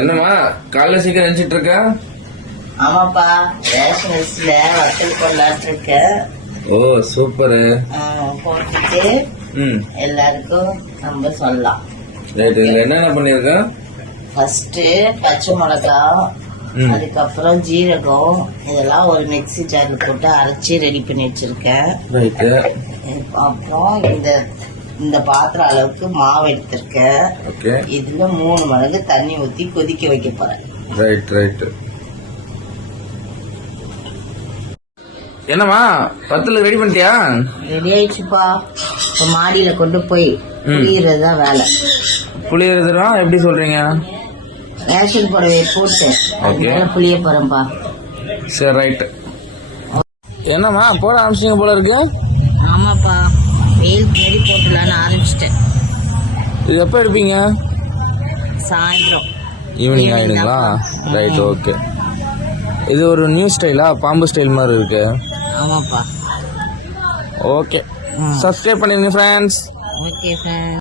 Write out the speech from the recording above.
என்னம்மா காலைல சீக்கிரம் நினைச்சிட்டு இருக்க? ஆமாப்பா, ரேஷன் அரிசியில வத்தல் போடலான்னு இருக்க. ஓ சூப்பரு. போட்டுட்டு எல்லாருக்கும் நம்ம சொல்லலாம். ரைட். இதுல என்னென்ன பண்ணிருக்க? ஃபர்ஸ்ட் பச்சை மிளகா, அதுக்கப்புறம் ஜீரகம், இதெல்லாம் ஒரு மிக்ஸி ஜார்ல போட்டு அரைச்சி ரெடி பண்ணி வச்சிருக்கேன். ரைட்டு. அப்புறம் இந்த பாத்திரம் அளவுக்கு மாவு எடுத்திருக்கேன். ஓகே. இதுல 3 மடங்கு தண்ணி ஊத்தி கொதிக்க வைக்க போறேன். Right right. என்னம்மா வத்தல் ரெடி பண்ணிட்டியா? ரெடி ஆயிடுச்சுப்பா. இப்போ மாடியில கொண்டு போய் புளியறது தான் வேலை. புளியறதுனா எப்படி சொல்றீங்க? ரேஷன் புடவையை போட்டு அதனால புளிய போறேன்ப்பா. சரி ரைட். என்னம்மா போட ஆரம்பிச்சிங்க போல இருக்கு? ஆமாப்பா, வெயில் தேடி போட்டுலான்னு ஆரம்பிச்சிட்டேன். இது எப்போ எடுப்பீங்க? சாயந்தரம் ஈவினிங் ஆயிடுங்களா? Right okay. இது ஒரு நியூ ஸ்டைலா? பாம்பு ஸ்டைல் மாதிரி இருக்கு. ஆமாப்பா. ஓகே. சப்ஸ்கிரைப் பண்ணிருங்க ஃப்ரெண்ட்ஸ். Okay friends.